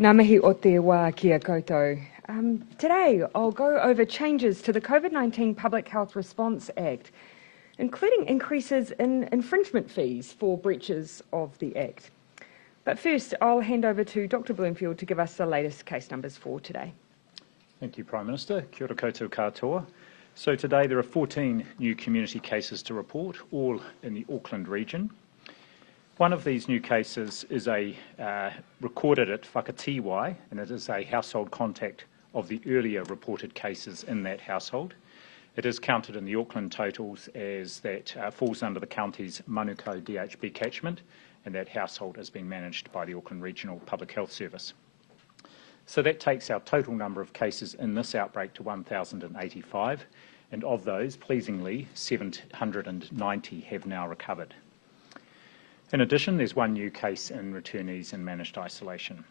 Ngā mihi o te wā kia koutou. Today, I'll go over changes to the COVID-19 Public Health Response Act, including increases in infringement fees for breaches of the Act. But first, I'll hand over to Dr. Bloomfield to give us the latest case numbers for today. Thank you, Prime Minister. Kia ora koutou katoa. So today there are 14 new community cases to report, all in the Auckland region. One of these new cases is recorded at Whakatiwai, and it is a household contact of the earlier reported cases in that household. It is counted in the Auckland totals as that falls under the county's Manukau DHB catchment, and that household has been managed by the Auckland Regional Public Health Service. So that takes our total number of cases in this outbreak to 1,085, and of those, pleasingly, 790 have now recovered. In addition, there's one new case in returnees in managed isolation.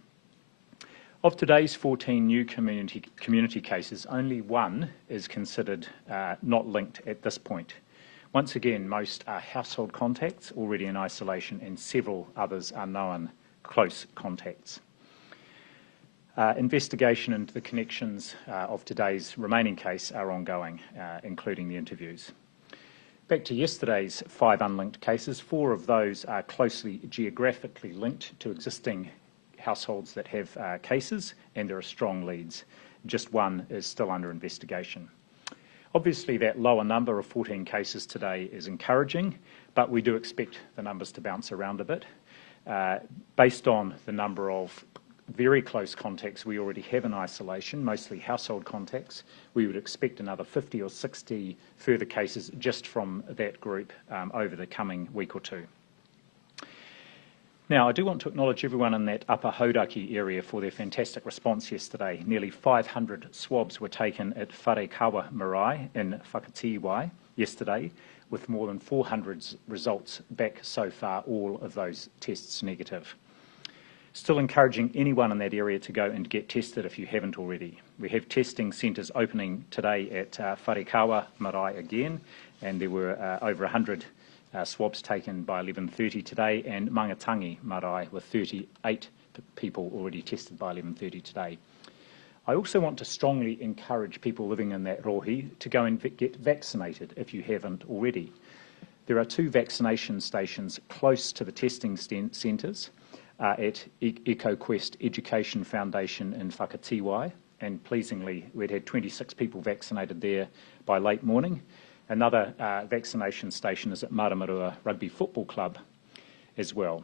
Of today's 14 new community cases, only one is considered not linked at this point. Once again, most are household contacts already in isolation, and several others are known close contacts. Investigation into the connections of today's remaining case are ongoing, including the interviews. Back to yesterday's 5 unlinked cases, 4 of those are closely geographically linked to existing households that have cases, and there are strong leads. Just one is still under investigation. Obviously, that lower number of 14 cases today is encouraging, but we do expect the numbers to bounce around a bit. Based on the number of very close contacts we already have in isolation, mostly household contacts, we would expect another 50 or 60 further cases just from that group over the coming week or two. Now, I do want to acknowledge everyone in that upper Hauraki area for their fantastic response yesterday. Nearly 500 swabs were taken at Wharekawa Marae in Whakatiwai yesterday, with more than 400 results back so far, all of those tests negative. Still encouraging anyone in that area to go and get tested if you haven't already. We have testing centres opening today at Wharekawa Marae again, and there were over 100 swabs taken by 11:30 today, and Mangatangi Marae with 38 people already tested by 11:30 today. I also want to strongly encourage people living in that rohi to go and get vaccinated if you haven't already. There are 2 vaccination stations close to the testing centres at EcoQuest Education Foundation in Whakatiwai, and pleasingly we'd had 26 people vaccinated there by late morning. Another vaccination station is at Maramarua Rugby Football Club as well.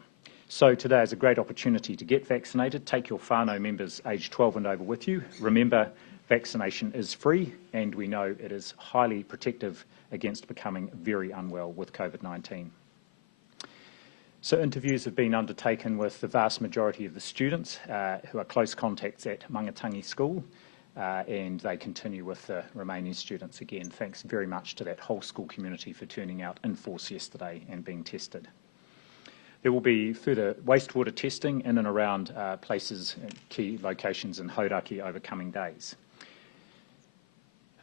So today is a great opportunity to get vaccinated. Take your whānau members aged 12 and over with you. Remember, vaccination is free, and we know it is highly protective against becoming very unwell with COVID-19. So interviews have been undertaken with the vast majority of the students who are close contacts at Mangatangi School, and they continue with the remaining students. Again, thanks very much to that whole school community for turning out in force yesterday and being tested. There will be further wastewater testing in and around places, key locations in Hauraki over coming days.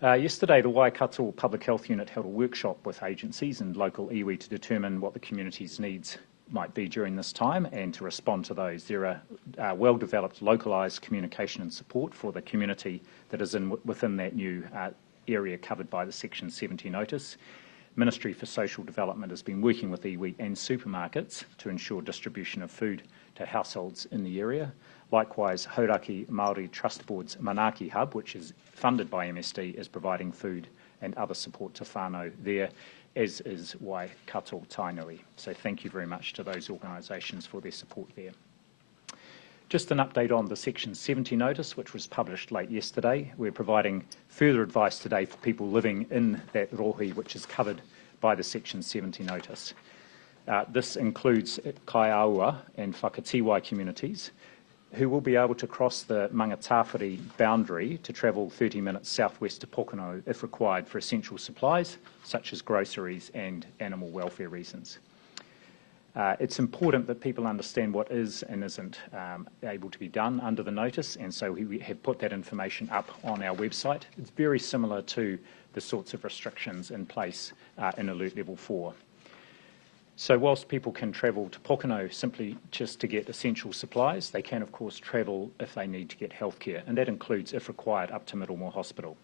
Yesterday, the Waikato Public Health Unit held a workshop with agencies and local iwi to determine what the community's needs might be during this time and to respond to those. There are well-developed localised communication and support for the community that is within that new area covered by the Section 70 notice. Ministry for Social Development has been working with iwi and supermarkets to ensure distribution of food to households in the area. Likewise, Hauraki Māori Trust Board's Manaaki Hub, which is funded by MSD, is providing food and other support to whānau there, as is Waikato Tainui. So thank you very much to those organisations for their support there. Just an update on the Section 70 notice, which was published late yesterday. We're providing further advice today for people living in that rohi, which is covered by the Section 70 notice. This includes Kaiaua and Whakatiwai communities, who will be able to cross the Mangatawhiri boundary to travel 30 minutes southwest to Pokeno if required for essential supplies, such as groceries and animal welfare reasons. It's important that people understand what is and isn't able to be done under the notice, and so we have put that information up on our website. It's very similar to the sorts of restrictions in place in Alert Level 4. So whilst people can travel to Pokeno simply just to get essential supplies, they can of course travel if they need to get healthcare, and that includes, if required, up to Middlemore Hospital.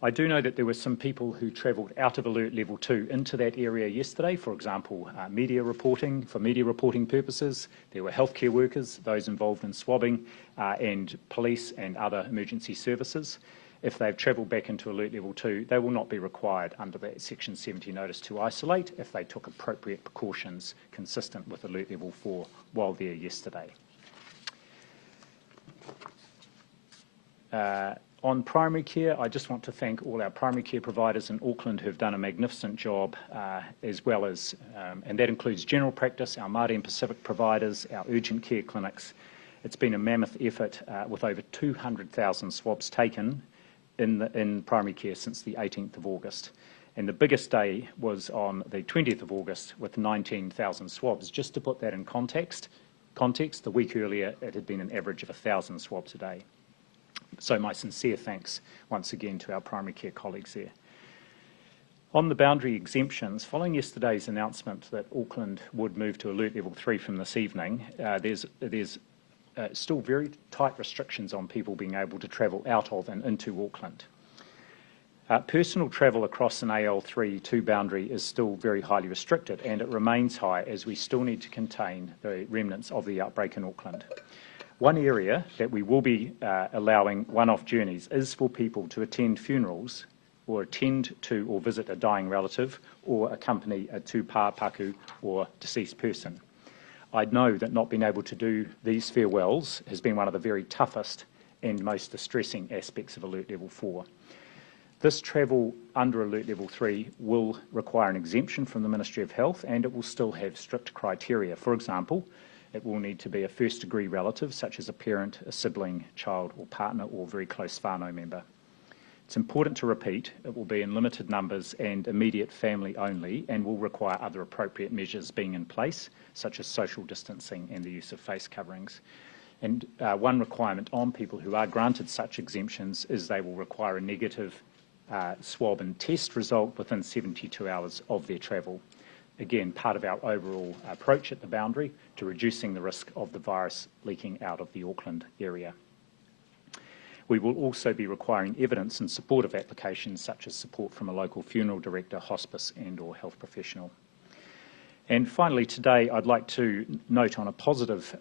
I do know that there were some people who travelled out of Alert Level 2 into that area yesterday, for example, for media reporting purposes. There were healthcare workers, those involved in swabbing, and police and other emergency services. If they've travelled back into Alert Level 2, they will not be required under that Section 70 notice to isolate if they took appropriate precautions consistent with Alert Level 4 while there yesterday. On primary care, I just want to thank all our primary care providers in Auckland who've done a magnificent job, as well as, and that includes general practice, our Māori and Pacific providers, our urgent care clinics. It's been a mammoth effort with over 200,000 swabs taken in primary care since the 18th of August. And the biggest day was on the 20th of August with 19,000 swabs. Just to put that in context, the week earlier it had been an average of 1,000 swabs a day. So my sincere thanks once again to our primary care colleagues there. On the boundary exemptions, following yesterday's announcement that Auckland would move to Alert Level 3 from this evening, there's still very tight restrictions on people being able to travel out of and into Auckland. Personal travel across an AL3 2 boundary is still very highly restricted, and it remains high as we still need to contain the remnants of the outbreak in Auckland. One area that we will be allowing one-off journeys is for people to attend funerals or attend to or visit a dying relative or accompany a tūpāpaku or deceased person. I know that not being able to do these farewells has been one of the very toughest and most distressing aspects of Alert Level 4. This travel under Alert Level 3 will require an exemption from the Ministry of Health, and it will still have strict criteria. For example, it will need to be a first-degree relative, such as a parent, a sibling, child or partner, or very close whānau member. It's important to repeat, it will be in limited numbers and immediate family only, and will require other appropriate measures being in place, such as social distancing and the use of face coverings. And one requirement on people who are granted such exemptions is they will require a negative swab and test result within 72 hours of their travel. Again, part of our overall approach at the boundary to reducing the risk of the virus leaking out of the Auckland area. We will also be requiring evidence in support of applications such as support from a local funeral director, hospice and/or health professional. And finally, today I'd like to note on a positive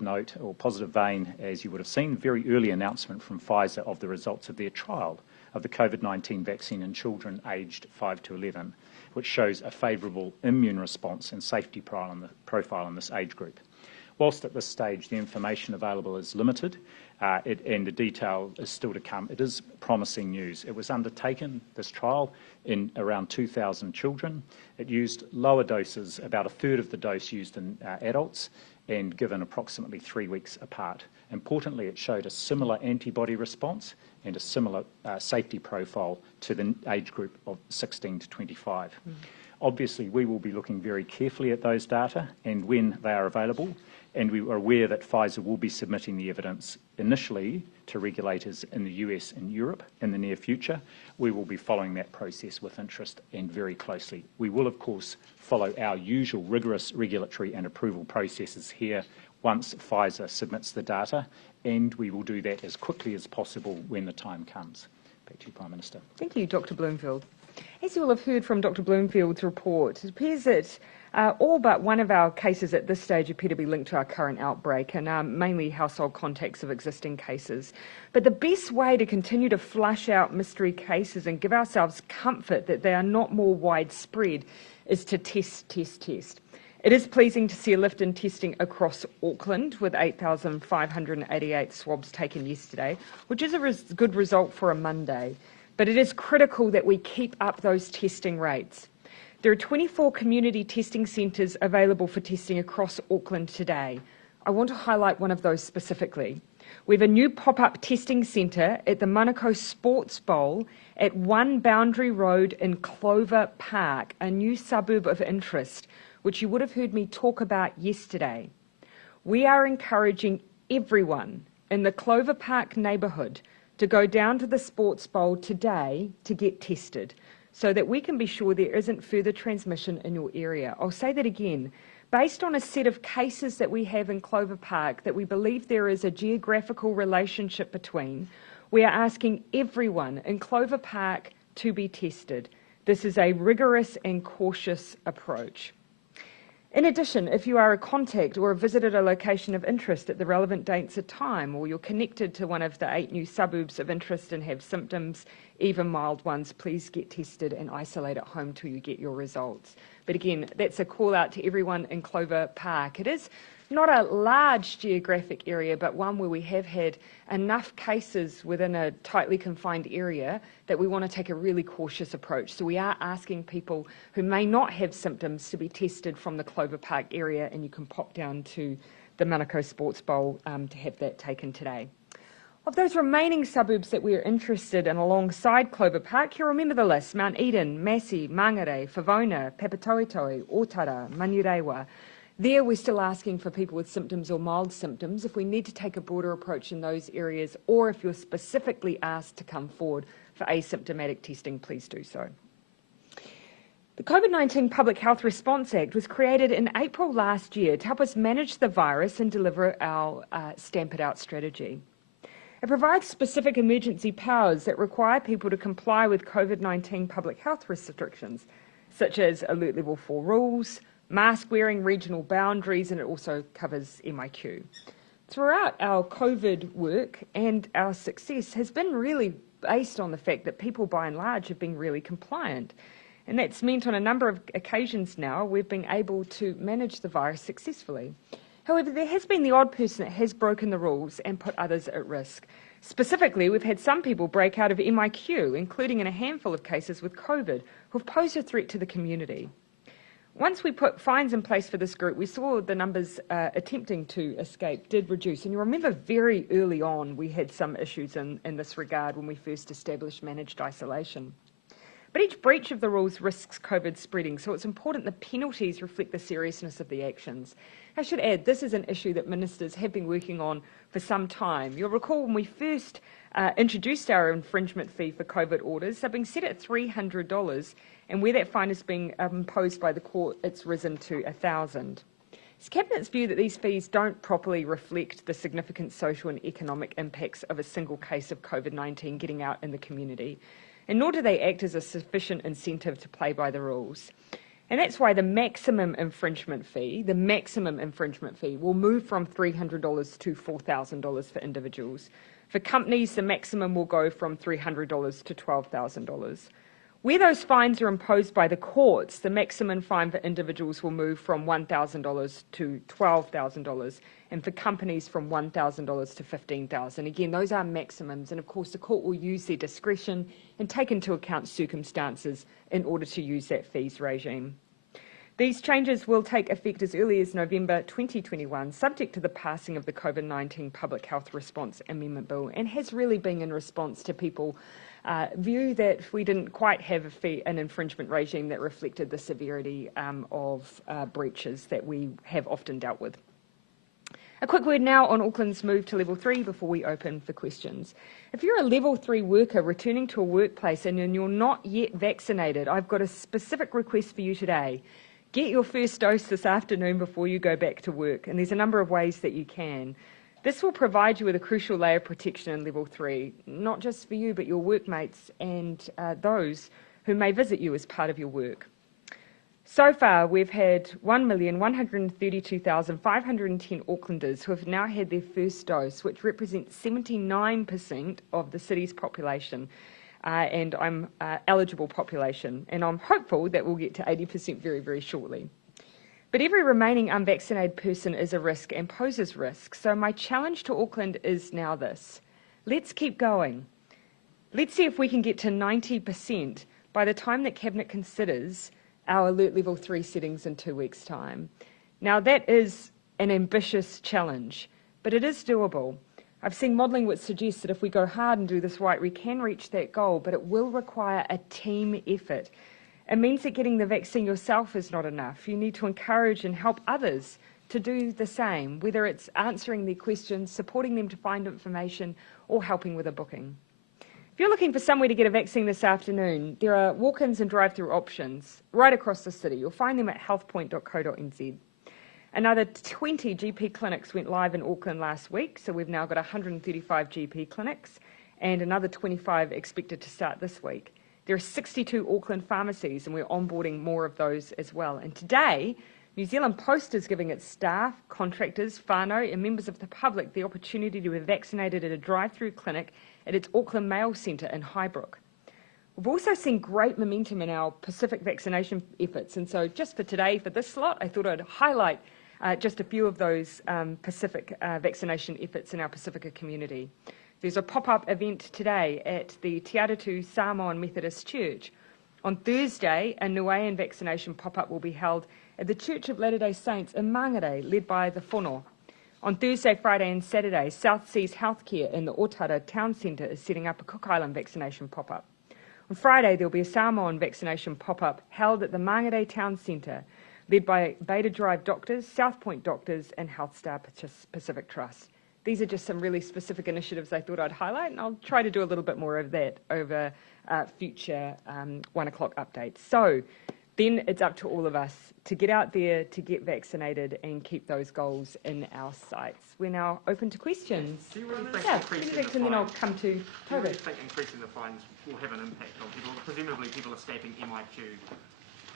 note or positive vein, as you would have seen, very early announcement from Pfizer of the results of their trial of the COVID-19 vaccine in children aged 5 to 11, which shows a favourable immune response and safety profile in this age group. Whilst at this stage the information available is limited and the detail is still to come, it is promising news. It was undertaken, this trial, in around 2,000 children. It used lower doses, about a third of the dose used in adults, and given approximately 3 weeks apart. Importantly, it showed a similar antibody response and a similar safety profile to the age group of 16 to 25. Obviously, we will be looking very carefully at those data and when they are available, and we are aware that Pfizer will be submitting the evidence initially to regulators in the US and Europe in the near future. We will be following that process with interest and very closely. We will, of course, follow our usual rigorous regulatory and approval processes here once Pfizer submits the data, and we will do that as quickly as possible when the time comes. Back to you, Prime Minister. Thank you, Dr. Bloomfield. As you will have heard from Dr. Bloomfield's report, it appears that all but one of our cases at this stage appear to be linked to our current outbreak, and mainly household contacts of existing cases. But the best way to continue to flush out mystery cases and give ourselves comfort that they are not more widespread is to test. It is pleasing to see a lift in testing across Auckland, with 8,588 swabs taken yesterday, which is a good result for a Monday. But it is critical that we keep up those testing rates. There are 24 community testing centres available for testing across Auckland today. I want to highlight one of those specifically. We have a new pop-up testing centre at the Manukau Sports Bowl at 1 Boundary Road in Clover Park, a new suburb of interest, which you would have heard me talk about yesterday. We are encouraging everyone in the Clover Park neighbourhood to go down to the Sports Bowl today to get tested. so that we can be sure there isn't further transmission in your area. I'll say that again. Based on a set of cases that we have in Clover Park that we believe there is a geographical relationship between, we are asking everyone in Clover Park to be tested. This is a rigorous and cautious approach. In addition, if you are a contact or have visited a location of interest at the relevant dates of time, or you're connected to one of the 8 new suburbs of interest and have symptoms, even mild ones, please get tested and isolate at home till you get your results. But again, that's a call out to everyone in Clover Park. It is not a large geographic area, but one where we have had enough cases within a tightly confined area that we want to take a really cautious approach. So we are asking people who may not have symptoms to be tested from the Clover Park area, and you can pop down to the Manukau Sports Bowl to have that taken today. Of those remaining suburbs that we're interested in alongside Clover Park, you'll remember the list: Mount Eden, Massey, Mangere, Favona, Papatoetoe, Otara, Manurewa. There, we're still asking for people with symptoms or mild symptoms if we need to take a broader approach in those areas, or if you're specifically asked to come forward for asymptomatic testing, please do so. The COVID-19 Public Health Response Act was created in April last year to help us manage the virus and deliver our Stamp It Out strategy. It provides specific emergency powers that require people to comply with COVID-19 public health restrictions, such as Alert Level 4 rules, mask wearing, regional boundaries, and it also covers MIQ. Throughout our COVID work, and our success has been really based on the fact that people by and large have been really compliant. And that's meant on a number of occasions now we've been able to manage the virus successfully. However, there has been the odd person that has broken the rules and put others at risk. Specifically, we've had some people break out of MIQ, including in a handful of cases with COVID, who've posed a threat to the community. Once we put fines in place for this group, we saw the numbers attempting to escape did reduce. And you remember very early on we had some issues in this regard when we first established managed isolation. But each breach of the rules risks COVID spreading, so it's important the penalties reflect the seriousness of the actions. I should add, this is an issue that ministers have been working on for some time. You'll recall when we first introduced our infringement fee for COVID orders, they've been set at $300, and where that fine is being imposed by the court, it's risen to $1,000. It's Cabinet's view that these fees don't properly reflect the significant social and economic impacts of a single case of COVID-19 getting out in the community, and nor do they act as a sufficient incentive to play by the rules. And that's why the maximum infringement fee will move from $300 to $4,000 for individuals. For companies, the maximum will go from $300 to $12,000. Where those fines are imposed by the courts, the maximum fine for individuals will move from $1,000 to $12,000, and for companies from $1,000 to $15,000. Again, those are maximums, and of course the court will use their discretion and take into account circumstances in order to use that fees regime. These changes will take effect as early as November 2021, subject to the passing of the COVID-19 Public Health Response Amendment Bill, and has really been in response to people view that we didn't quite have an infringement regime that reflected the severity of breaches that we have often dealt with. A quick word now on Auckland's move to Level 3 before we open for questions. If you're a Level 3 worker returning to a workplace and you're not yet vaccinated, I've got a specific request for you today. Get your first dose this afternoon before you go back to work, and there's a number of ways that you can. This will provide you with a crucial layer of protection in Level 3, not just for you, but your workmates and those who may visit you as part of your work. So far, we've had 1,132,510 Aucklanders who have now had their first dose, which represents 79% of the city's population, and I'm eligible population. And I'm hopeful that we'll get to 80% very, very shortly. But every remaining unvaccinated person is a risk and poses risk. So my challenge to Auckland is now this. Let's keep going. Let's see if we can get to 90% by the time that Cabinet considers our Alert Level 3 settings in 2 weeks' time. Now that is an ambitious challenge, but it is doable. I've seen modelling which suggests that if we go hard and do this right, we can reach that goal, but it will require a team effort. It means that getting the vaccine yourself is not enough. You need to encourage and help others to do the same, whether it's answering their questions, supporting them to find information, or helping with a booking. If you're looking for somewhere to get a vaccine this afternoon, there are walk-ins and drive-through options right across the city. You'll find them at healthpoint.co.nz. Another 20 GP clinics went live in Auckland last week, so we've now got 135 GP clinics and another 25 expected to start this week. There are 62 Auckland pharmacies and we're onboarding more of those as well. And today, New Zealand Post is giving its staff, contractors, whānau and members of the public the opportunity to be vaccinated at a drive-through clinic at its Auckland Mail Centre in Highbrook. We've also seen great momentum in our Pacific vaccination efforts, and so just for today, for this slot, I thought I'd highlight just a few of those Pacific vaccination efforts in our Pacifica community. There's a pop-up event today at the Te Aratu Samoan Methodist Church. On Thursday, a Nuean vaccination pop-up will be held at the Church of Latter-day Saints in Mangere, led by the whono. On Thursday, Friday and Saturday, South Seas Healthcare in the Otara Town Centre is setting up a Cook Island vaccination pop-up. On Friday, there will be a Samoan vaccination pop-up held at the Mangere Town Centre, led by Beta Drive Doctors, South Point Doctors and HealthStar Pacific Trust. These are just some really specific initiatives I thought I'd highlight, and I'll try to do a little bit more of that over future 1 o'clock updates. So then it's up to all of us to get out there, to get vaccinated and keep those goals in our sights. We're now open to questions. Do you really think and then I'll come to Do you really COVID. think increasing the fines will have an impact on people? Presumably people escaping MIQ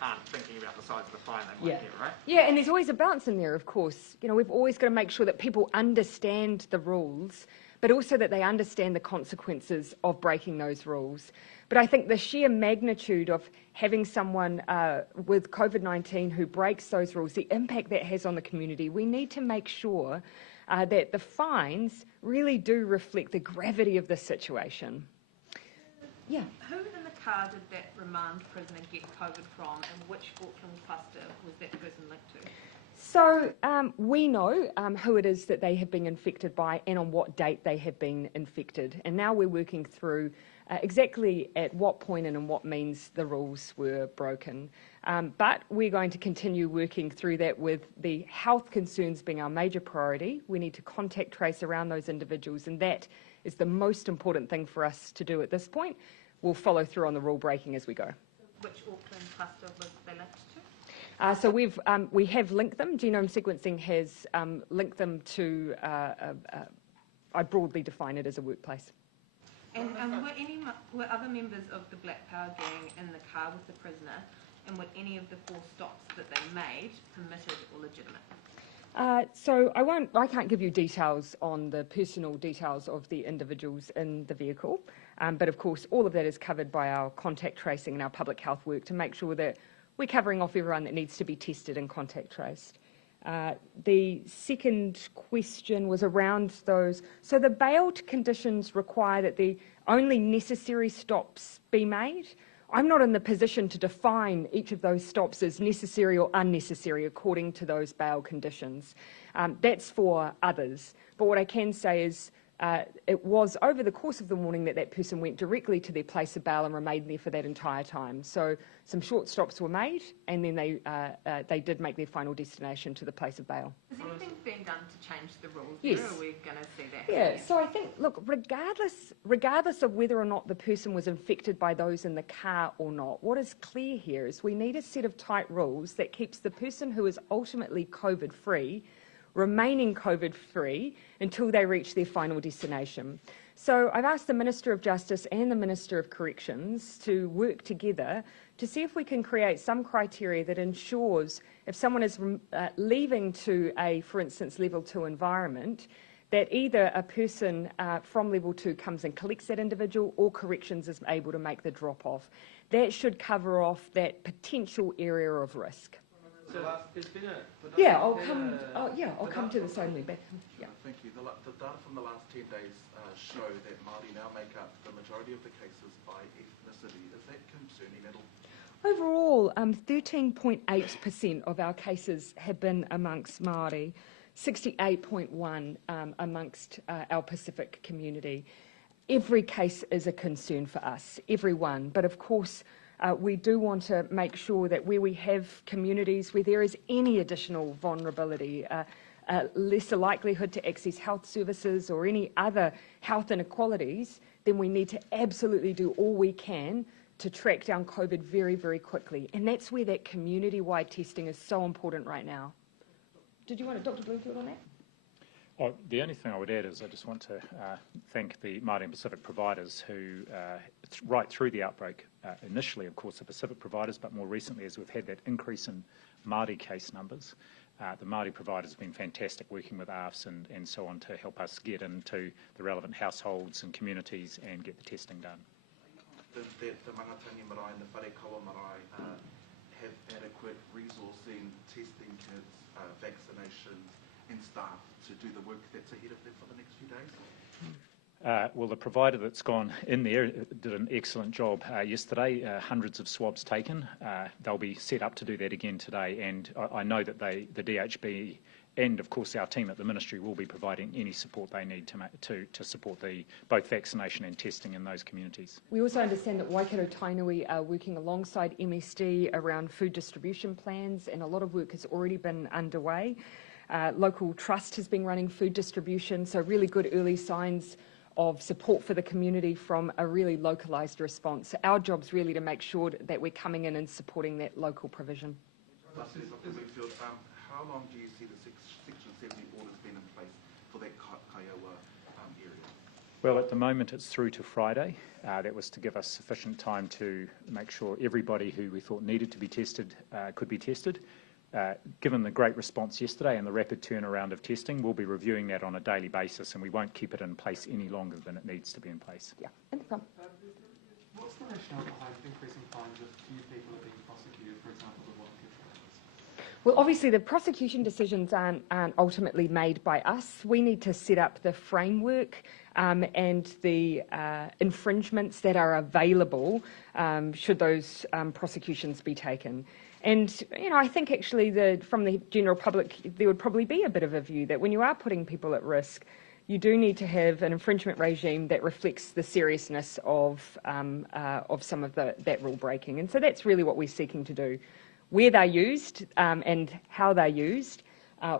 aren't thinking about the size of the fine they might get, right? Yeah, and there's always a balance in there, of course. You know, we've always got to make sure that people understand the rules, but also that they understand the consequences of breaking those rules. But I think the sheer magnitude of having someone with COVID-19 who breaks those rules, the impact that has on the community, we need to make sure that the fines really do reflect the gravity of the situation. Yeah. Who in the car did that remand prisoner get COVID from, and which Auckland cluster was that person linked to? So we know who it is that they have been infected by and on what date they have been infected. And now we're working through exactly at what point and in what means the rules were broken. But we're going to continue working through that with the health concerns being our major priority. We need to contact trace around those individuals, and that is the most important thing for us to do at this point. We'll follow through on the rule breaking as we go. Which Auckland cluster was they linked to? So we have linked them. Genome sequencing has linked them to, I broadly define it as a workplace. And were other members of the Black Power gang in the car with the prisoner, and were any of the 4 stops that they made permitted or legitimate? So I can't give you details on the personal details of the individuals in the vehicle, but of course all of that is covered by our contact tracing and our public health work to make sure that we're covering off everyone that needs to be tested and contact traced. The second question was around those. So the bailed conditions require that the only necessary stops be made. I'm not in the position to define each of those stops as necessary or unnecessary according to those bail conditions. That's for others. But what I can say is it was over the course of the morning that person went directly to their place of bail and remained there for that entire time. So some short stops were made, and then they did make their final destination to the place of bail. Is anything being done to change the rules Yes. there, or are we going to see that? Yeah, so I think, look, regardless of whether or not the person was infected by those in the car or not, what is clear here is we need a set of tight rules that keeps the person who is ultimately COVID-free remaining COVID-free until they reach their final destination. So I've asked the Minister of Justice and the Minister of Corrections to work together to see if we can create some criteria that ensures if someone is leaving to a, for instance, level 2 environment, that either a person from level 2 comes and collects that individual or corrections is able to make the drop-off. That should cover off that potential area of risk. So there's been I'll come to this only. But yeah. Thank you. The data from the last 10 days show that Māori now make up the majority of the cases by ethnicity. Is that concerning at all? Overall, 13.8% of our cases have been amongst Māori, 68.1% amongst our Pacific community. Every case is a concern for us, every one. But of course, we do want to make sure that where we have communities where there is any additional vulnerability, lesser likelihood to access health services or any other health inequalities, then we need to absolutely do all we can to track down COVID very, very quickly. And that's where that community-wide testing is so important right now. Did you want to, Dr. Bloomfield, on that? Oh, the only thing I would add is I just want to thank the Māori and Pacific providers who, right through the outbreak, initially, of course, the Pacific providers, but more recently, as we've had that increase in Māori case numbers, the Māori providers have been fantastic working with AFS and so on to help us get into the relevant households and communities and get the testing done. That the Mangatangi marae and the Wharekawa marae have adequate resourcing, testing kits, vaccinations and staff to do the work that's ahead of them for the next few days? Well, the provider that's gone in there did an excellent job yesterday. Hundreds of swabs taken. They'll be set up to do that again today, and I know that the DHB and, of course, our team at the Ministry will be providing any support they need to support both vaccination and testing in those communities. We also understand that Waikato Tainui are working alongside MSD around food distribution plans, and a lot of work has already been underway. Local Trust has been running food distribution, so really good early signs of support for the community from a really localised response. Our job's really to make sure that we're coming in and supporting that local provision. Lastly, Dr. Bloomfield, how long do you see the Section 70 orders been in place for that Kaiawa area? Well, at the moment it's through to Friday. That was to give us sufficient time to make sure everybody who we thought needed to be tested could be tested. Given the great response yesterday and the rapid turnaround of testing, we'll be reviewing that on a daily basis, and we won't keep it in place any longer than it needs to be in place. Yeah, no problem. What's the rationale behind increasing fines if few people are being prosecuted, for example, the volunteer trials? Well, obviously the prosecution decisions aren't ultimately made by us. We need to set up the framework and the infringements that are available should those prosecutions be taken. And, you know, I think actually from the general public, there would probably be a bit of a view that when you are putting people at risk, you do need to have an infringement regime that reflects the seriousness of some of that rule breaking. And so that's really what we're seeking to do. Where they're used and how they're used,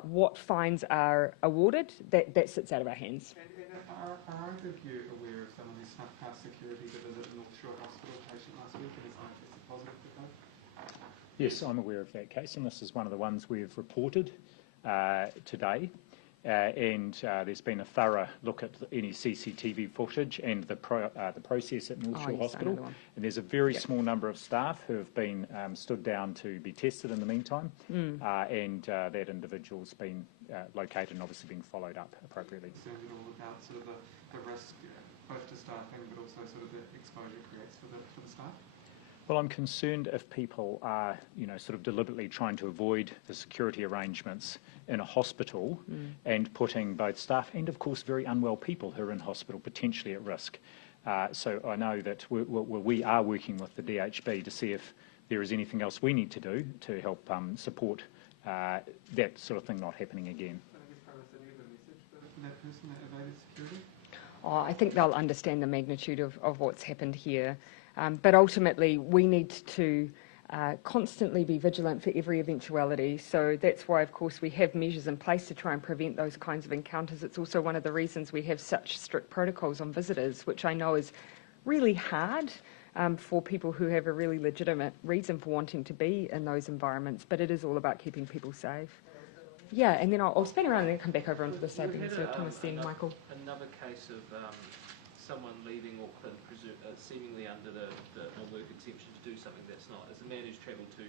what fines are awarded, that sits out of our hands. And are either of you aware of someone who snuck past security to visit a North Shore Hospital patient last week and is now tested positive for COVID? Yes, I'm aware of that case, and this is one of the ones we've reported today. There's been a thorough look at any CCTV footage and the process at North Shore Hospital. And there's a very small number of staff who have been stood down to be tested in the meantime, and that individual's been located and obviously being followed up appropriately. Concerned at all about sort of the risk, both to staffing, but also sort of the exposure it creates for the staff? Well, I'm concerned if people are, sort of deliberately trying to avoid the security arrangements in a hospital and putting both staff and, of course, very unwell people who are in hospital potentially at risk. So I know that we are working with the DHB to see if there is anything else we need to do to help support that sort of thing not happening again. That person that evaded security? I think they'll understand the magnitude of what's happened here. But ultimately, we need to constantly be vigilant for every eventuality. So that's why, of course, we have measures in place to try and prevent those kinds of encounters. It's also one of the reasons we have such strict protocols on visitors, which I know is really hard for people who have a really legitimate reason for wanting to be in those environments. But it is all about keeping people safe. Yeah, and then I'll spin around and then come back over onto the side. So Thomas, then Michael. Another case of someone leaving Auckland seemingly under the work exemption to do something that's not. As a man who's travelled to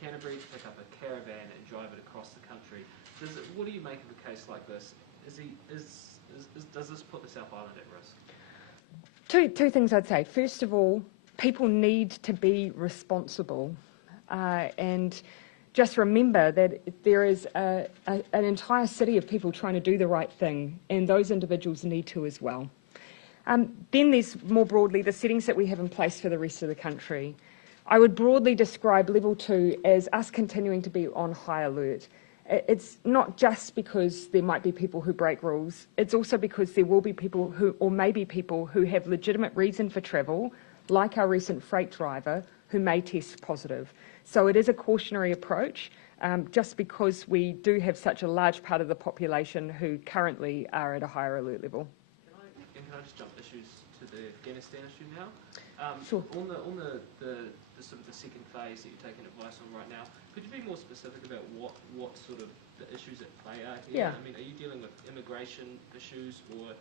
Canterbury to pick up a caravan and drive it across the country, what do you make of a case like this? Does this put the South Island at risk? Two things I'd say. First of all, people need to be responsible, and just remember that there is an entire city of people trying to do the right thing, and those individuals need to as well. Then there's more broadly the settings that we have in place for the rest of the country. I would broadly describe level 2 as us continuing to be on high alert. It's not just because there might be people who break rules, it's also because there will be people or maybe people who have legitimate reason for travel, like our recent freight driver, who may test positive. So it is a cautionary approach, just because we do have such a large part of the population who currently are at a higher alert level. Can I just jump issues to the Afghanistan issue now. Sure. On the sort of the second phase that you're taking advice on right now, could you be more specific about what sort of the issues at play are here? Yeah. I mean, are you dealing with immigration issues or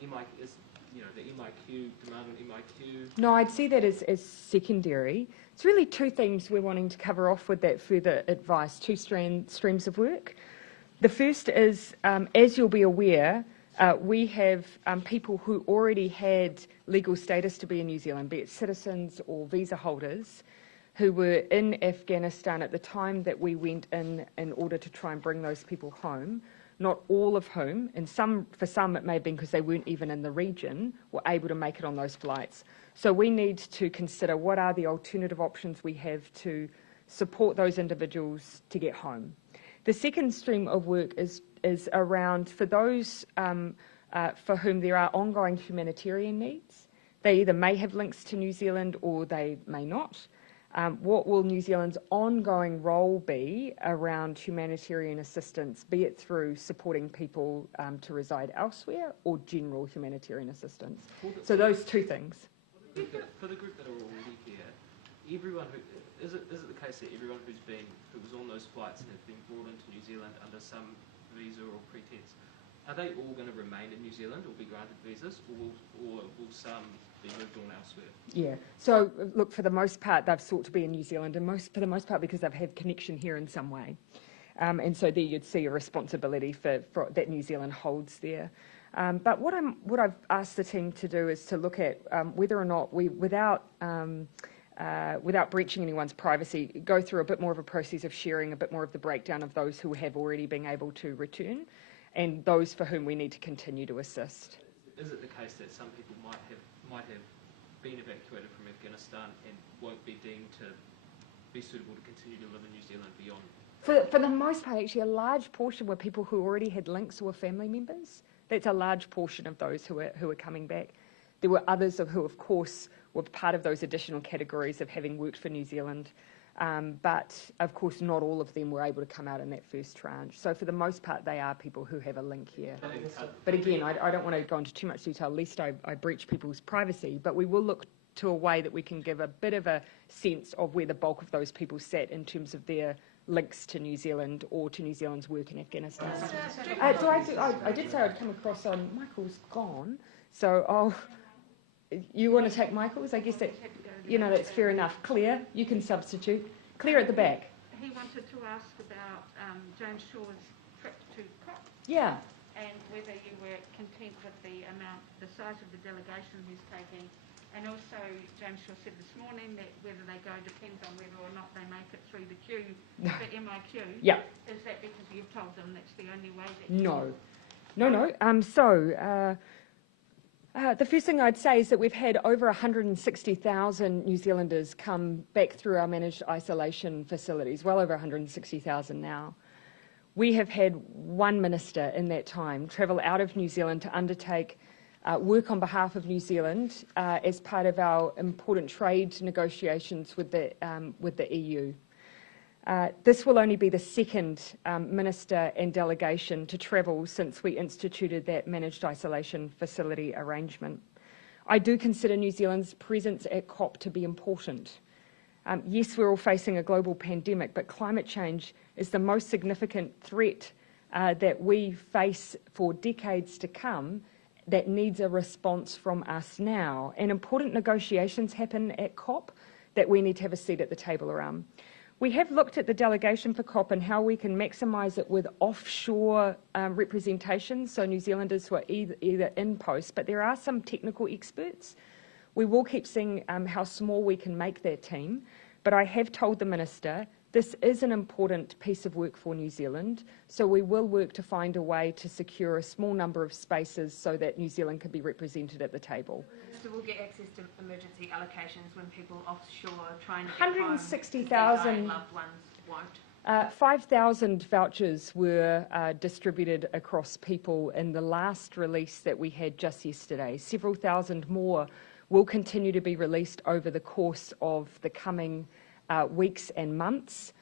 the MIQ, demand on MIQ? No, I'd see that as secondary. It's really two things we're wanting to cover off with that further advice, two streams of work. The first is, as you'll be aware, we have people who already had legal status to be in New Zealand, be it citizens or visa holders, who were in Afghanistan at the time that we went in order to try and bring those people home. Not all of whom, and for some it may have been because they weren't even in the region, were able to make it on those flights. So we need to consider what are the alternative options we have to support those individuals to get home. The second stream of work is around for those for whom there are ongoing humanitarian needs. They either may have links to New Zealand or they may not. What will New Zealand's ongoing role be around humanitarian assistance, be it through supporting people to reside elsewhere or general humanitarian assistance? So those two things. For the group that are already here, everyone who is it the case that everyone who was on those flights and has been brought into New Zealand under some visa or pretense, are they all going to remain in New Zealand or be granted visas, or will some be moved on elsewhere? Yeah. So look, for the most part, they've sought to be in New Zealand, and for the most part because they've had connection here in some way, and so there you'd see a responsibility for that New Zealand holds there. But what I've asked the team to do is to look at whether or not we, without breaching anyone's privacy, go through a bit more of a process of sharing a bit more of the breakdown of those who have already been able to return and those for whom we need to continue to assist. Is it the case that some people might have been evacuated from Afghanistan and won't be deemed to be suitable to continue to live in New Zealand beyond? For the most part, actually, a large portion were people who already had links or were family members. That's a large portion of those who are coming back. There were others who, of course, were part of those additional categories of having worked for New Zealand. But, of course, not all of them were able to come out in that first tranche. So, for the most part, they are people who have a link here. But again, I don't want to go into too much detail, lest I breach people's privacy. But we will look to a way that we can give a bit of a sense of where the bulk of those people sat in terms of their links to New Zealand or to New Zealand's work in Afghanistan. I did say I'd come across on Michael's gone, so you want to take Michael's? I guess that's fair enough. Claire, you can substitute. Claire at the back. He wanted to ask about James Shaw's trip to COP. Yeah. And whether you were content with the size of the delegation he's taking. And also, James Shaw said this morning that whether they go depends on whether or not they make it through the queue for MIQ. Yeah. Is that because you've told them that's the only way that No. The first thing I'd say is that we've had over 160,000 New Zealanders come back through our managed isolation facilities, well over 160,000 now. We have had one minister in that time travel out of New Zealand to undertake work on behalf of New Zealand as part of our important trade negotiations with the EU. This will only be the second minister and delegation to travel since we instituted that managed isolation facility arrangement. I do consider New Zealand's presence at COP to be important. Yes, we're all facing a global pandemic, but climate change is the most significant threat that we face for decades to come that needs a response from us now. And important negotiations happen at COP that we need to have a seat at the table around. We have looked at the delegation for COP and how we can maximise it with offshore representation, so New Zealanders who are either in post, but there are some technical experts. We will keep seeing how small we can make that team, but I have told the Minister this is an important piece of work for New Zealand, so we will work to find a way to secure a small number of spaces so that New Zealand can be represented at the table. So we'll get access to emergency allocations when people offshore trying to get 160,000 loved ones won't. 5,000 vouchers were distributed across people in the last release that we had just yesterday. Several thousand more will continue to be released over the course of the coming weeks and months.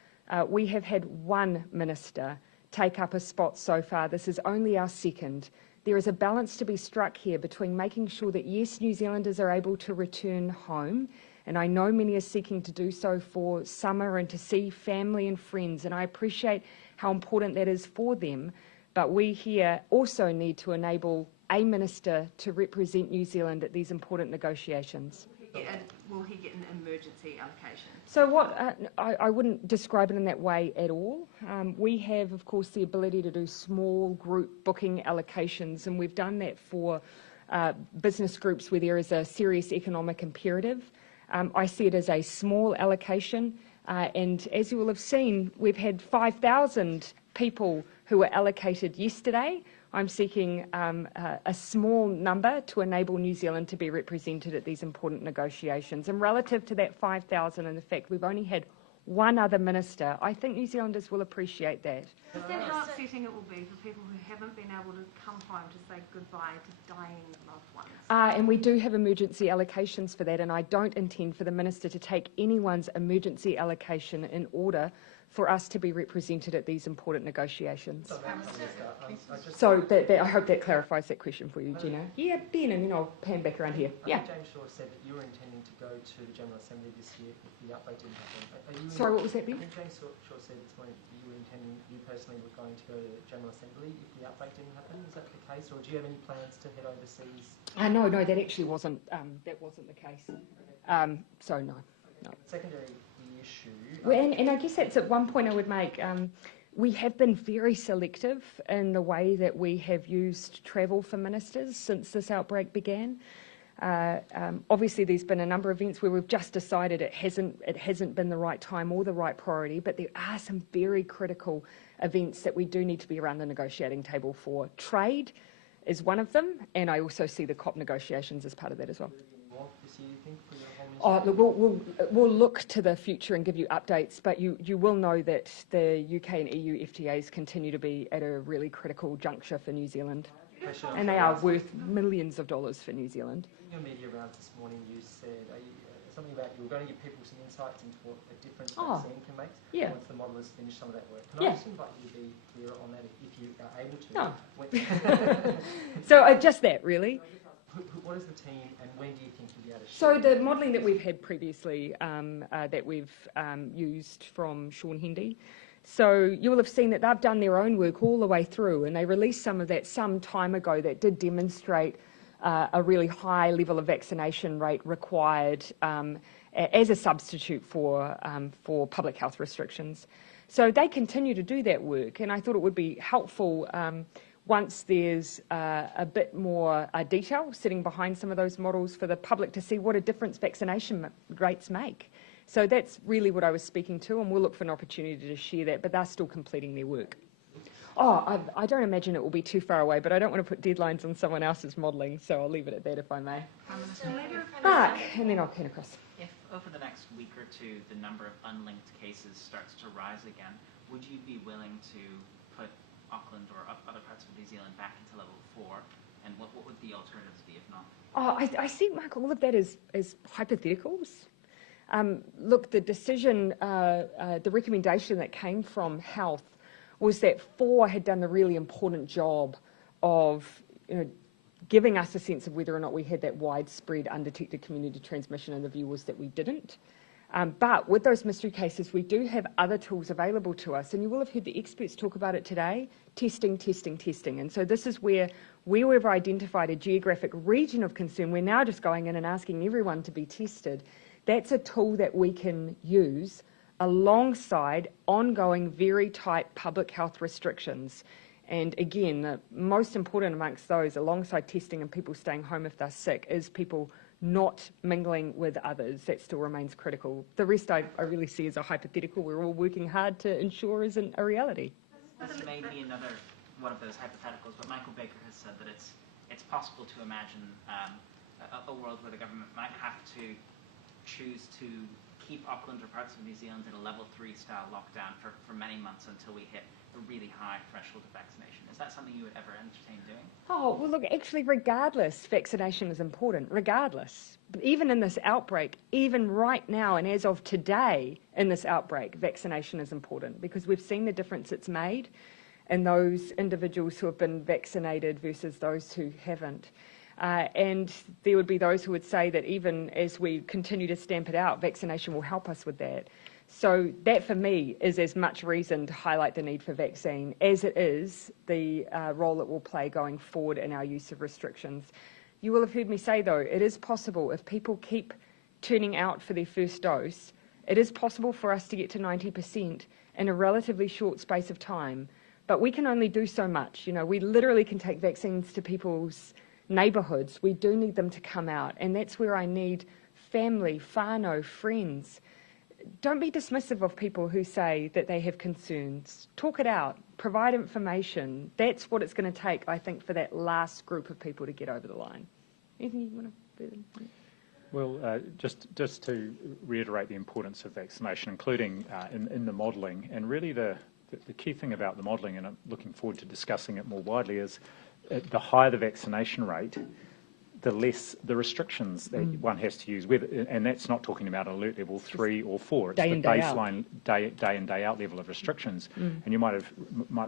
We have had one minister take up a spot so far. This is only our second. there is a balance to be struck here between making sure that, yes, New Zealanders are able to return home, and I know many are seeking to do so for summer and to see family and friends, and I appreciate how important that is for them, but we here also need to enable a minister to represent New Zealand at these important negotiations. Will he get an emergency allocation? So I wouldn't describe it in that way at all. We have, of course, the ability to do small group booking allocations, and we've done that for business groups where there is a serious economic imperative. I see it as a small allocation, and as you will have seen, we've had 5,000 people who were allocated yesterday. I'm seeking a small number to enable New Zealand to be represented at these important negotiations. And relative to that 5,000, and the fact we've only had one other minister, I think New Zealanders will appreciate that. Understand how upsetting it will be for people who haven't been able to come home to say goodbye to dying loved ones. And we do have emergency allocations for that, and I don't intend for the minister to take anyone's emergency allocation in order for us to be represented at these important negotiations. So I hope that clarifies that question for you, Gina. Yeah, Ben, and then I'll pan back around here. Yeah. James Shaw said that you were intending to go to the General Assembly this year if the outbreak didn't happen. Sorry, what was that, Ben? James Shaw said this morning that you were intending, you personally were going to go to the General Assembly if the outbreak didn't happen. Is that the case, or do you have any plans to head overseas? No, that actually wasn't. That wasn't the case. So no. Secondary issue. Well, and I guess that's at one point I would make. We have been very selective in the way that we have used travel for ministers since this outbreak began. Obviously, there's been a number of events where we've just decided it hasn't been the right time or the right priority, but there are some very critical events that we do need to be around the negotiating table for. Trade is one of them, and I also see the COP negotiations as part of that as well. Look, we'll look to the future and give you updates, but you will know that the UK and EU FTAs continue to be at a really critical juncture for New Zealand, and they are worth millions of dollars for New Zealand. In your media rounds this morning, you said something about you were going to give people some insights into what a difference vaccine can make once the model has finished some of that work. Can I just invite you to be clear on that if you are able to? No. So just that, really. What is the team, and when do you think you'll be able to So share? the modelling that we've had previously, that we've used from Sean Hendy, so you will have seen that they've done their own work all the way through, and they released some of that some time ago that did demonstrate a really high level of vaccination rate required as a substitute for public health restrictions. So they continue to do that work, and I thought it would be helpful once there's a bit more detail sitting behind some of those models for the public to see what a difference vaccination rates make. So that's really what I was speaking to, and we'll look for an opportunity to share that, but they're still completing their work. I don't imagine it will be too far away, but I don't want to put deadlines on someone else's modelling, so I'll leave it at that if I may. Mark, and then I'll turn across. If over the next week or two the number of unlinked cases starts to rise again, would you be willing to put Auckland or other parts of New Zealand back into level 4, and what would the alternatives be if not? I see, Mark, all of that as hypotheticals. Look, the decision, the recommendation that came from Health was that 4 had done the really important job of giving us a sense of whether or not we had that widespread undetected community transmission, and the view was that we didn't. But with those mystery cases, we do have other tools available to us, and you will have heard the experts talk about it today, testing. And so this is where we've identified a geographic region of concern. We're now just going in and asking everyone to be tested. That's a tool that we can use alongside ongoing very tight public health restrictions. And again, the most important amongst those, alongside testing and people staying home if they're sick, is people not mingling with others. That still remains critical. The rest I really see as a hypothetical we're all working hard to ensure isn't a reality. This may be another one of those hypotheticals, but Michael Baker has said that it's possible to imagine a world where the government might have to choose to keep Auckland or parts of New Zealand in a level 3 style lockdown for many months until we hit a really high threshold of vaccination. Is that something you would ever entertain doing? Oh, well, look, actually, regardless, vaccination is important, regardless. Even in this outbreak, even right now and as of today in this outbreak, vaccination is important because we've seen the difference it's made. in those individuals who have been vaccinated versus those who haven't. And there would be those who would say that even as we continue to stamp it out, vaccination will help us with that. So that, for me, is as much reason to highlight the need for vaccine as it is the role it will play going forward in our use of restrictions. You will have heard me say, though, it is possible, if people keep turning out for their first dose, it is possible for us to get to 90% in a relatively short space of time. But we can only do so much. You know, we literally can take vaccines to people's neighbourhoods. We do need them to come out, and that's where I need family, whānau, friends. Don't be dismissive of people who say that they have concerns. Talk it out. Provide information. That's what it's going to take, I think, for that last group of people to get over the line. Anything you want to do? Well, just to reiterate the importance of vaccination, including in the modelling, and really the key thing about the modelling, and I'm looking forward to discussing it more widely, is the higher the vaccination rate, the less the restrictions that one has to use, and that's not talking about alert level 3 or 4. It's the baseline day in, day out level of restrictions. And you might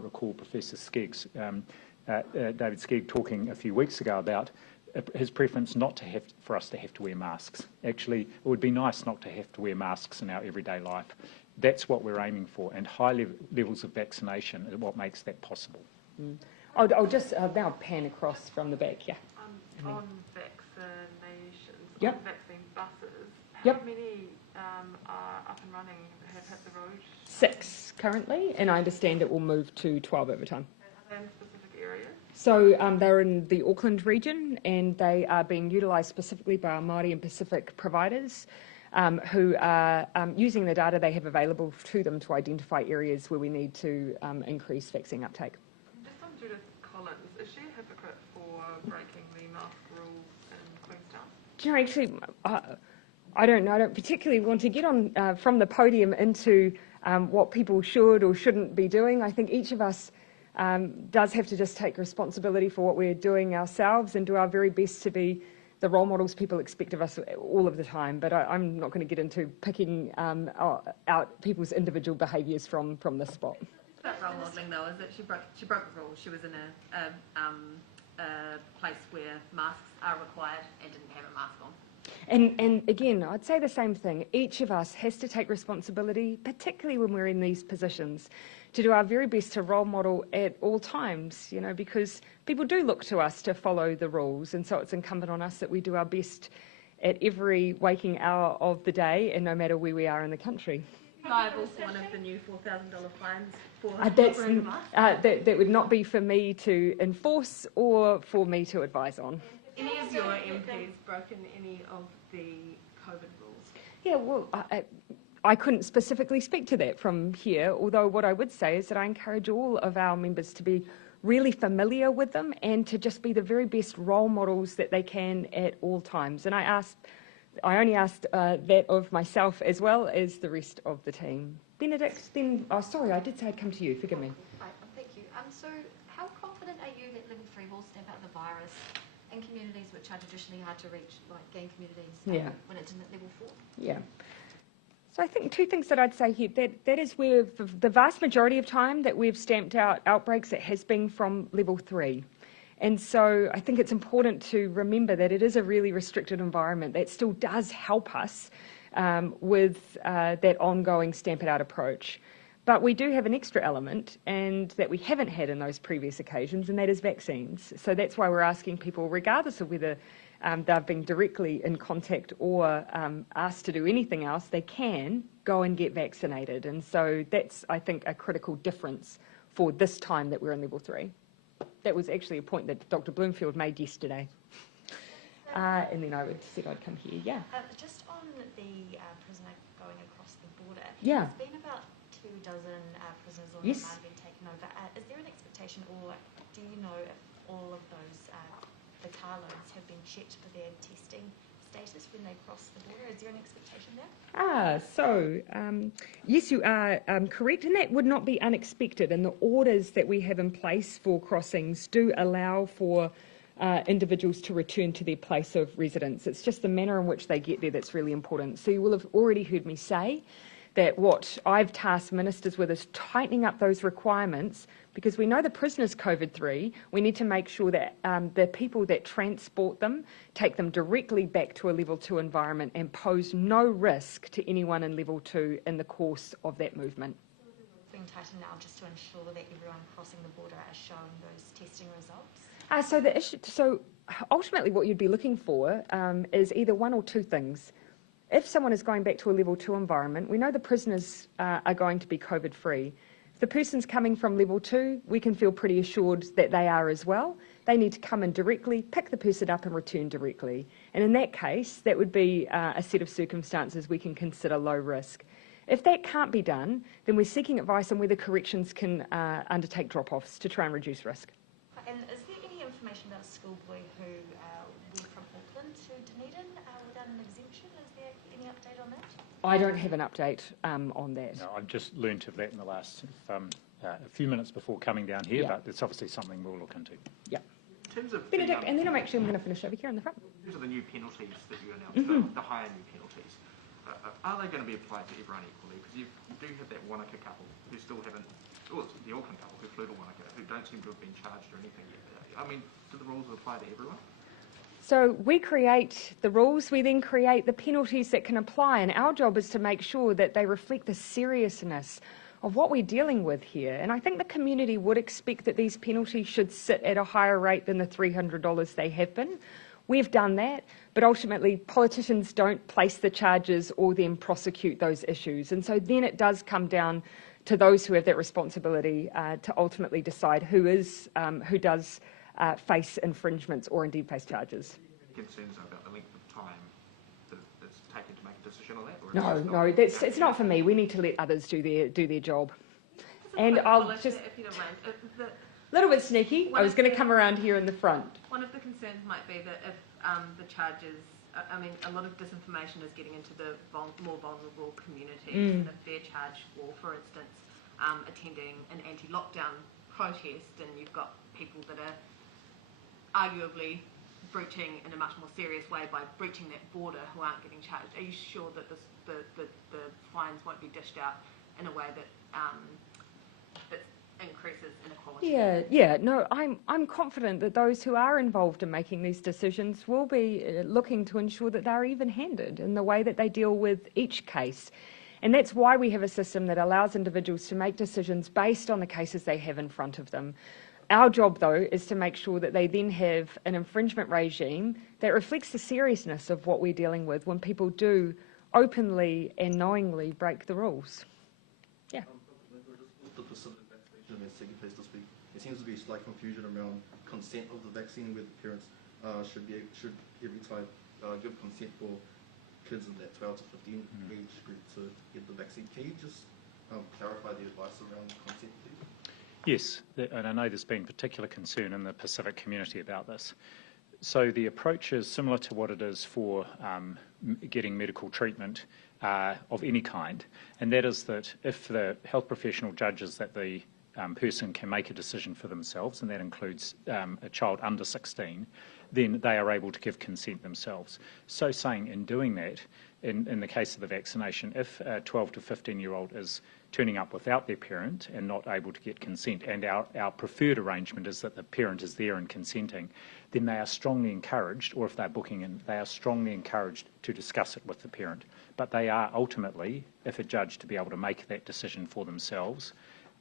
recall Professor Skegg's, David Skegg, talking a few weeks ago about his preference not to for us to have to wear masks. Actually, it would be nice not to have to wear masks in our everyday life. That's what we're aiming for, and high levels of vaccination is what makes that possible. I'll just now pan across from the back, yeah. On vaccinations, Yep. on vaccine buses, how Yep. many are up and running, have hit the road? 6 currently, and I understand it will move to 12 over time. Are they in specific areas? So they're in the Auckland region, and they are being utilised specifically by our Māori and Pacific providers who are using the data they have available to them to identify areas where we need to increase vaccine uptake. Just on Judith Collins, is she a hypocrite for breaking the mask rule in Queenstown? Do you know, actually, I don't particularly want to get on from the podium into what people should or shouldn't be doing. I think each of us does have to just take responsibility for what we're doing ourselves and do our very best to be the role models people expect of us all of the time. But I'm not going to get into picking out people's individual behaviours from this spot. About role modelling, though, is that she broke the rules. She was in a place where masks are required and didn't have a mask on. And again, I'd say the same thing. Each of us has to take responsibility, particularly when we're in these positions, to do our very best to role model at all times, you know, because people do look to us to follow the rules, and so it's incumbent on us that we do our best at every waking hour of the day, and no matter where we are in the country. Liable for one of the new $4,000 fines for wearing a mask? That would not be for me to enforce or for me to advise on. Any of your MPs broken any of the COVID rules? Yeah, well, I couldn't specifically speak to that from here, although what I would say is that I encourage all of our members to be really familiar with them and to just be the very best role models that they can at all times. And I only asked that of myself as well as the rest of the team. Benedict, then, oh sorry, I did say I'd come to you, forgive me. Right, thank you. So how confident are you that level 3 will stamp out the virus in communities which are traditionally hard to reach, like gang communities, when it's in at level 4? Yeah. So I think 2 things that I'd say here. That is where the vast majority of time that we've stamped out outbreaks, it has been from level 3. And so I think it's important to remember that it is a really restricted environment that still does help us with that ongoing stamp it out approach. But we do have an extra element, and that we haven't had in those previous occasions, and that is vaccines. So that's why we're asking people, regardless of whether they've been directly in contact or asked to do anything else, they can go and get vaccinated. And so that's, I think, a critical difference for this time that we're in level 3. That was actually a point that Dr. Bloomfield made yesterday. And then I said I'd come here, yeah. Just on the prisoner going across the border, yeah. There's been about 24 prisoners on yes. remand being taken over. Is there an expectation, or do you know if all of those, the car loads have been checked for their testing status when they cross the border? Is there an expectation there? Yes, you are correct, and that would not be unexpected. And the orders that we have in place for crossings do allow for individuals to return to their place of residence. It's just the manner in which they get there that's really important. So you will have already heard me say that what I've tasked ministers with is tightening up those requirements, because we know the prisoners COVID-3, we need to make sure that the people that transport them take them directly back to a level 2 environment and pose no risk to anyone in level 2 in the course of that movement. Being tightened now just to ensure that everyone crossing the border is showing those testing results? So ultimately what you'd be looking for is either one or two things. If someone is going back to a level 2 environment, we know the prisoners are going to be COVID-free. If the person's coming from level 2, we can feel pretty assured that they are as well. They need to come in directly, pick the person up and return directly. And in that case, that would be a set of circumstances we can consider low risk. If that can't be done, then we're seeking advice on whether corrections can undertake drop-offs to try and reduce risk. And is there any information about a schoolboy who went from Auckland to Dunedin without an exemption? Is there any update on that? I don't have an update on that. No, I've just learnt of that in the last a few minutes before coming down here, but it's obviously something we'll look into. Yeah. In terms of Benedict, and then I'm going to finish over here in the front. In terms of the new penalties that you announced, the higher new penalties, are they going to be applied to everyone equally? Because you do have that Wanaka couple who still haven't, or it's the Auckland couple who flew to Wanaka, who don't seem to have been charged or anything yet. I mean, do the rules apply to everyone? So we create the rules, we then create the penalties that can apply, and our job is to make sure that they reflect the seriousness of what we're dealing with here. And I think the community would expect that these penalties should sit at a higher rate than the $300 they have been. We've done that, but ultimately politicians don't place the charges or then prosecute those issues. And so then it does come down to those who have that responsibility to ultimately decide who does face infringements or indeed face charges. Concerns about the length of time that it's taken to make a decision on that? No, it's not for me. We need to let others do their job. And I'll just, if you don't mind, a little bit sneaky, I was going to come around here in the front. One of the concerns might be that if the charges, I mean, a lot of disinformation is getting into the more vulnerable communities, and if they're charged for instance, attending an anti-lockdown protest, and you've got people that are arguably breaching in a much more serious way by breaching that border who aren't getting charged, are you sure that the fines won't be dished out in a way that increases inequality? Yeah. No, I'm confident that those who are involved in making these decisions will be looking to ensure that they're even-handed in the way that they deal with each case. And that's why we have a system that allows individuals to make decisions based on the cases they have in front of them. Our job, though, is to make sure that they then have an infringement regime that reflects the seriousness of what we're dealing with when people do openly and knowingly break the rules. Yeah. The Pacific vaccination event taking place this week, it seems to be slight confusion around consent of the vaccine, where the parents should every time give consent for kids in that 12 to 15 age group to get the vaccine. Can you just clarify the advice around consent, please? Yes, and I know there's been particular concern in the Pacific community about this. So the approach is similar to what it is for getting medical treatment of any kind, and that is that if the health professional judges that the person can make a decision for themselves, and that includes a child under 16, then they are able to give consent themselves. So saying in doing that, in the case of the vaccination, if a 12 to 15-year-old is turning up without their parent and not able to get consent, and our preferred arrangement is that the parent is there and consenting, then they are strongly encouraged, or if they're booking in, they are strongly encouraged to discuss it with the parent. But they are ultimately, if adjudged to be able to make that decision for themselves,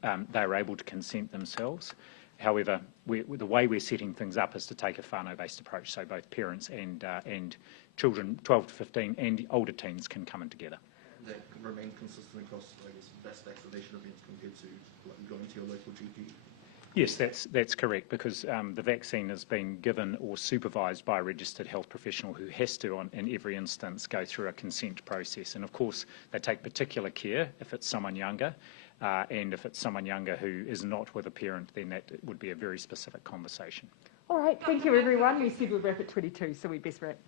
they are able to consent themselves. However, the way we're setting things up is to take a whānau-based approach, so both parents and children 12 to 15 and older teens can come in together. That remain consistent across, I guess, mass vaccination events compared to going to your local GP? Yes, that's correct, because the vaccine is being given or supervised by a registered health professional who has to, in every instance, go through a consent process. And of course, they take particular care if it's someone younger, and if it's someone younger who is not with a parent, then that would be a very specific conversation. All right, thank you everyone. We said we'd wrap at 22, so we best wrap.